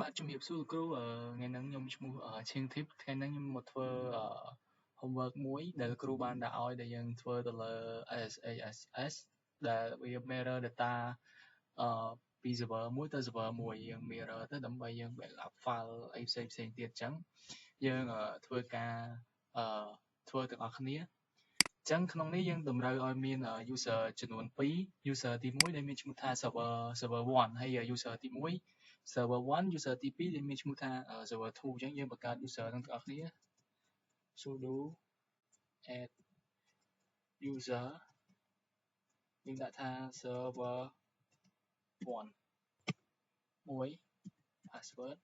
Bạnជំរាបសួរលោកគ្រូថ្ងៃហ្នឹងខ្ញុំឈ្មោះឈៀងធីបថ្ងៃហ្នឹងខ្ញុំមកធ្វើhomework មួយដែលលោកគ្រូបានដាក់ឲ្យដែលយើងធ្វើទៅលើ SASS ដែលវា mirror data ពី server មួយទៅ server មួយយើង mirror ទៅដើម្បីយើង backup file អីផ្សេងៗទៀតអញ្ចឹងយើងធ្វើការធ្វើទាំងអស់គ្នាអញ្ចឹងក្នុងនេះយើងតម្រូវឲ្យមាន user ចំនួន2 user ទី1ដែលមានឈ្មោះថា server 1 ហើយ user ទី1 server 1 user ទី2ដែលមានឈ្មោះថា server 2អញ្ចឹងយើងបង្កើត user ទាំងអស់គ្នា sudo add user យើងដាក់ថា server 1 មួយ password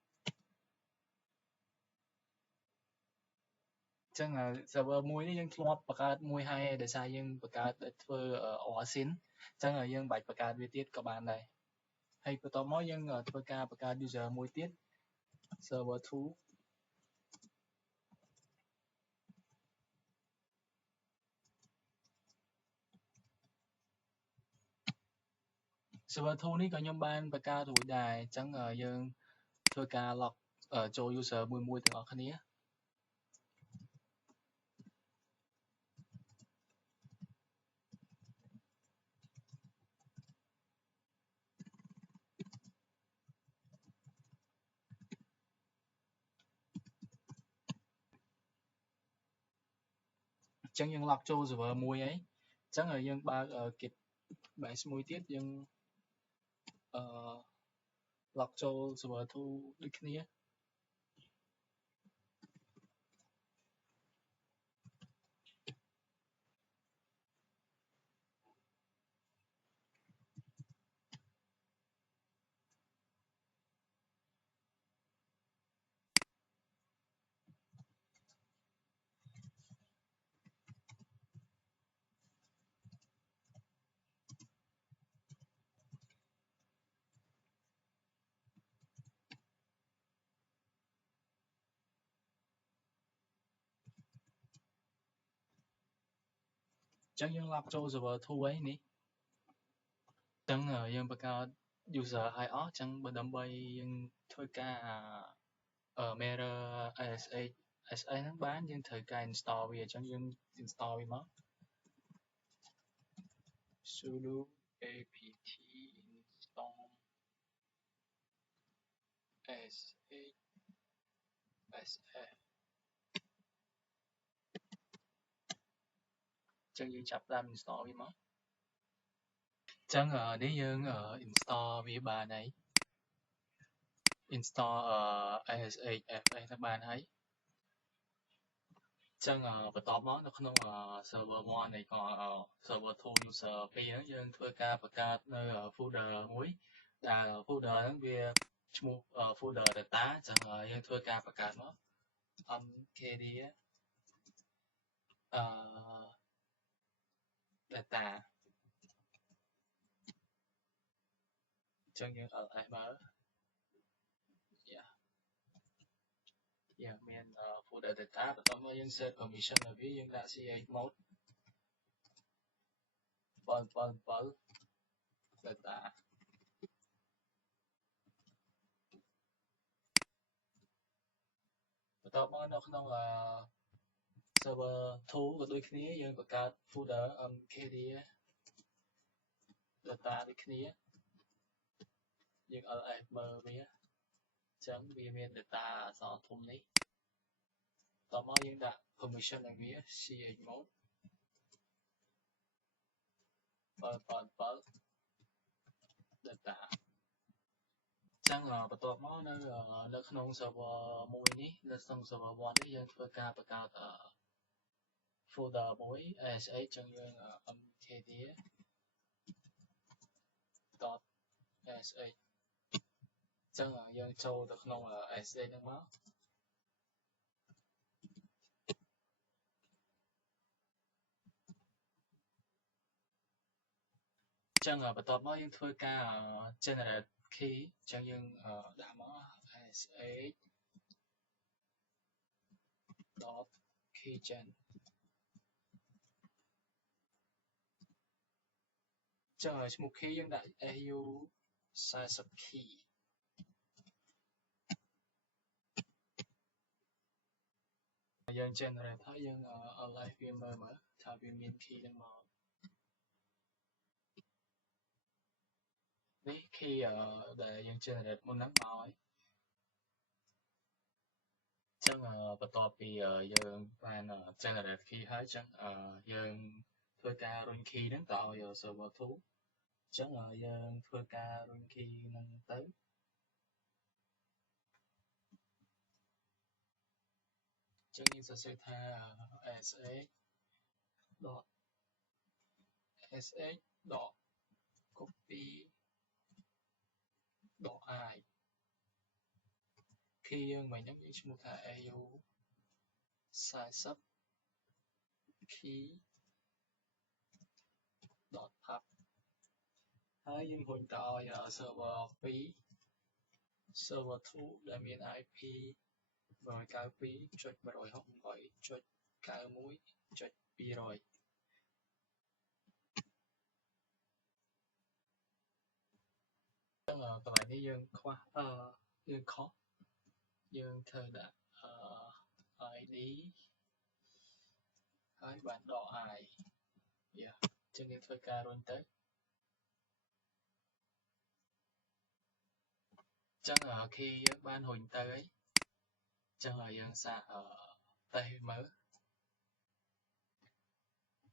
អញ្ចឹង server 1នេះយើងធ្លាប់បង្កើតមួយហើយដោយសារយើងបង្កើតធ្វើ OAuth អញ្ចឹងយើងមិនបាច់បង្កើតវាទៀតក៏បានដែរហើយបន្ទាប់មកយើងធ្វើការបង្កើត user មួយទៀត server 2 server 2នេះក៏ខ្ញុំបានបង្កើតរួចដែរអញ្ចឹងយើងធ្វើការ log ចូល user មួយទាំងអស់គ្នាអញ្ចឹងយើង log ចូល server មួយហើយអញ្ចឹងយើងបើក git bash មួយទៀតយើងlog ចូល server 2ដូចគ្នាអញ្ចឹងយើង log ចូល server 2ហើយនេះអញ្ចឹងយើងបង្កើត user ឲ្យអស់អញ្ចឹងបើដើម្បីយើងធ្វើការmirror SSH ហ្នឹងបានយើងត្រូវការ install វាអញ្ចឹងយើង install វាមក sudo apt install SSH អញ្ចឹងយើងចាប់តាម install វាមកអញ្ចឹងនេះយើង install វាបានហើយ install SSH ទៅបានហើយអញ្ចឹងបន្ទាប់មកនៅក្នុង server 1នៃក៏ server 2 user 2ហ្នឹងយើងធ្វើការបង្កើតនៅ folder មួយដែល folder ហ្នឹងវាឈ្មោះ folder data អញ្ចឹងយើងធ្វើការបង្កើតមក mkdir data អញ្ចឹងយើង ls បើមាន folder data បន្ទាប់មកយើង set permission ឲ្យវាយើងដាក់ chmod 777 data បន្ទាប់មកនៅក្នុងserver 2ក៏ដូចគ្នាយើងបង្កើត folder mkdir data ដូចគ្នាយើង ls បើវាអញ្ចឹងវាមាន data អក្សរធំនេះបន្ទាប់មកយើងដាក់ permission ឲ្យវា chmod 777 data អញ្ចឹងបន្ទាប់មកនៅក្នុង server មួយនេះនៅក្នុង server 1នេះយើងធ្វើការបង្កើតfolder មួយ sh អញ្ចឹងយើង mkdir .sh អញ្ចឹងយើងចូលទៅក្នុង sh ហ្នឹងមកអញ្ចឹងបន្ទាប់មកយើងធ្វើការ generate key អញ្ចឹងយើងដាក់មក sh .keygen អញ្ចឹងឈ្មោះ key យើងដាក់ su 40 key យើង generate ហើយយើងឲ្យវាមើលមើលថាវាមាន key ហ្នឹងមកនេះ key ដែលយើង generate មុនហ្នឹងមកហើយចឹងបន្ទាប់ពីយើងបាន generate key ហើយចឹងយើងធ្វើការរុញ key ហ្នឹងទៅឲ្យ server 2ចឹងយើងធ្វើការរុញ key ហ្នឹងទៅចឹងយើងសរសេរថា sh.copy .i key យើងមិញហ្នឹងយើងឈ្មោះថា au40 key .pub ហើយយើងហុញទៅឲ្យ server 2 server 2ដែលមាន IP 192.168.91.200ចឹងកន្លែងនេះយើងខ្វះយើងខុសយើងត្រូវដាក់ID ហើយបានដក I ចឹងយើងធ្វើការរុញទៅចឹងkey យើងបានរុញទៅហើយចឹងយើងសាកតេស្តមើល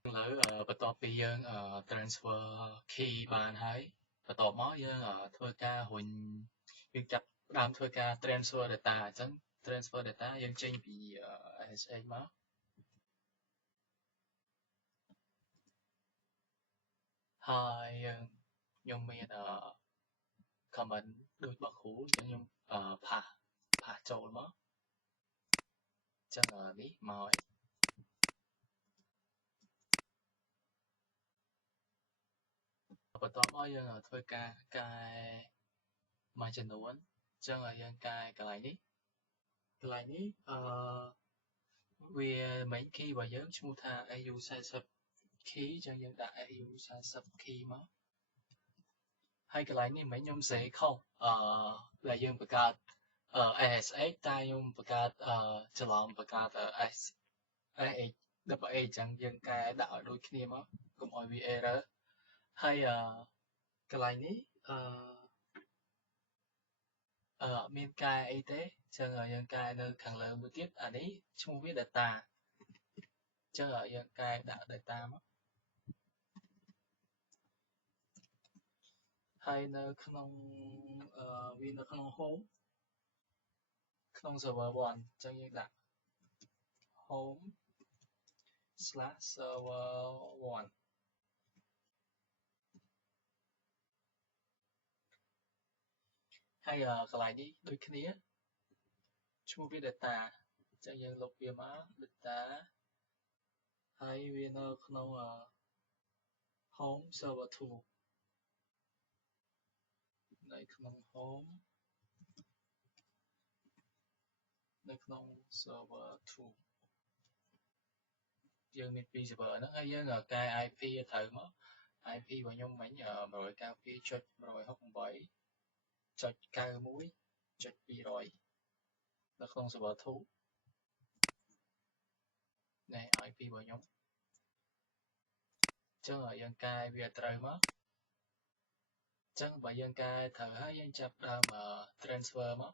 ឥឡូវបន្ទាប់ពីយើងtransfer key បានហើយបន្ទាប់មកយើងធ្វើការរុញយើងចាប់ផ្ដើមធ្វើការ transfer data អញ្ចឹង transfer data យើងចេញពី SH មកហើយខ្ញុំមានcomment ដូចរបស់គ្រូអញ្ចឹងខ្ញុំផាសចូលមកអញ្ចឹងនេះមកហើយបន្ទាប់មកយើងធ្វើការកែមួយចំនួនអញ្ចឹងយើងកែកន្លែងនេះវា main key របស់យើងឈ្មោះថា au40 key អញ្ចឹងយើងដាក់ au40 key មកហើយកន្លែងនេះមិញខ្ញុំសេខុសដែលយើងបង្កើតASH តែខ្ញុំបង្កើតច្រឡំបង្កើត SH double A អញ្ចឹងយើងកែដាក់ឲ្យដូចគ្នាមកកុំឲ្យវា error ហើយកន្លែងនេះអត់មានកែអីទេអញ្ចឹងយើងកែនៅខាងលើមួយទៀតអានេះឈ្មោះវា data អញ្ចឹងយើងកែដាក់ data មកហើយនៅក្នុងវានៅក្នុង home ក្នុង server 1អញ្ចឹងយើងដាក់ home/server 1ហើយកន្លែងនេះដូចគ្នាឈ្មោះវា data អញ្ចឹងយើងលុបវាមក data ហើយវានៅក្នុង home server 2នៅក្នុង home នៅក្នុង server 2យើងមាន2 server ហ្នឹងហើយយើងកែ IP ត្រូវមក IP របស់ខ្ញុំមិញ 192.168.91.200 នៅក្នុង server 2នេះ IP របស់ខ្ញុំអញ្ចឹងយើងកែវាត្រូវមកអញ្ចឹងបើយើងកែត្រូវហើយយើងចាប់ដើម transfer មក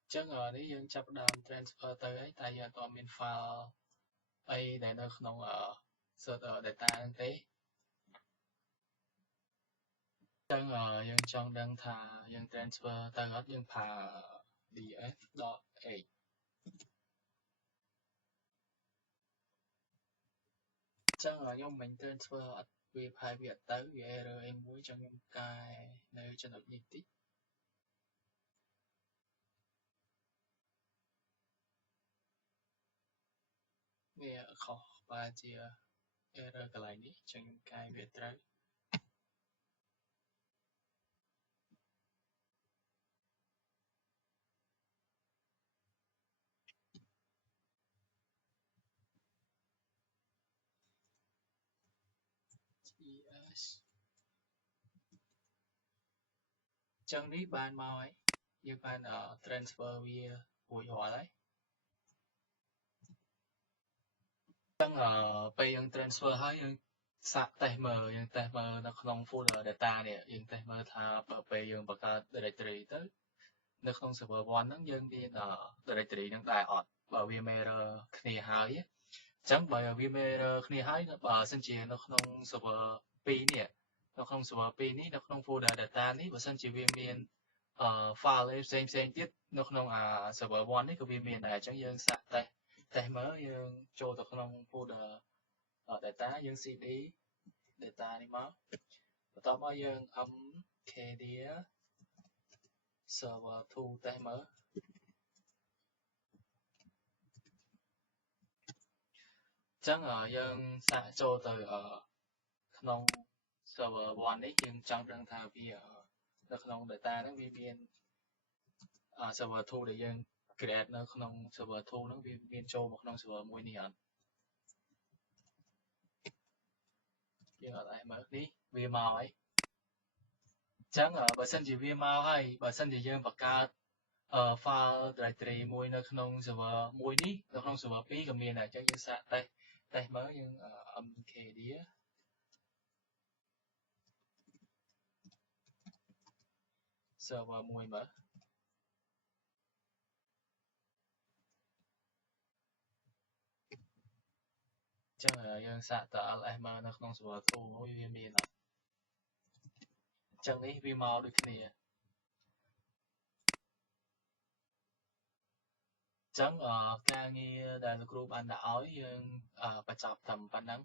អញ្ចឹងនេះយើងចាប់ដើម transfer ទៅហើយតែយើងអត់មាន file អីដែលនៅក្នុង data ហ្នឹងទេអញ្ចឹងយើងចង់ដឹងថាយើង transfer ទៅអត់យើងផា ds.h ចឹងខ្ញុំមិន transfer អត់វាផាយវាអត់ទៅវា error អីមួយចឹងខ្ញុំកែនៅចំណុចនេះតិចវាខុសបែរជា error កន្លែងនេះចឹងខ្ញុំកែវាត្រូវ ចឹងនេះបានមកហើយយើងបានtransfer វារួចរាល់ហើយចឹងពេលយើង transfer ហើយយើងសាក test មើលយើង test មើលនៅក្នុង folder data នេះយើង test មើលថាបើពេលយើងបង្កើត directory ទៅនៅក្នុង server 1ហ្នឹងយើងមានdirectory ហ្នឹងដែរអត់បើវា mirror គ្នាហើយអញ្ចឹងបើវា mirror គ្នាហើយបើសិនជានៅក្នុង server 2នេះនៅក្នុង server 2នេះនៅក្នុង folder data នេះបើសិនជាវាមានfile ផ្សេងទៀតនៅក្នុងserver 1នេះក៏វាមានដែរអញ្ចឹងយើងសាក test មើលយើងចូលទៅក្នុង folder data យើង cd data នេះមកបន្ទាប់មកយើង mkdir server 2 test មើលអញ្ចឹងយើងសាកចូលទៅក្នុង server 1នេះយើងចង់ដឹងថាវានៅក្នុង data ហ្នឹងវាមានserver 2ដែលយើង create នៅក្នុង server 2ហ្នឹងវាមានចូលមកក្នុង server 1នេះអត់យើងអត់អាចមើលនេះវាមកហើយអញ្ចឹងបើសិនជាវាមកហើយបើសិនជាយើងបង្កើតfile directory មួយនៅក្នុង server មួយនេះនៅក្នុង server 2ក៏មានដែរអញ្ចឹងយើងសាក test មើលយើង mkdir server 1មើលអញ្ចឹងយើងសាកត ls មើលនៅក្នុង server 2មួយវាមានអត់អញ្ចឹងនេះវាមកដូចគ្នាអញ្ចឹងការងារដែលលោកគ្រូបានដាក់ឲ្យយើងបញ្ចប់ត្រឹមប៉ុណ្ណឹង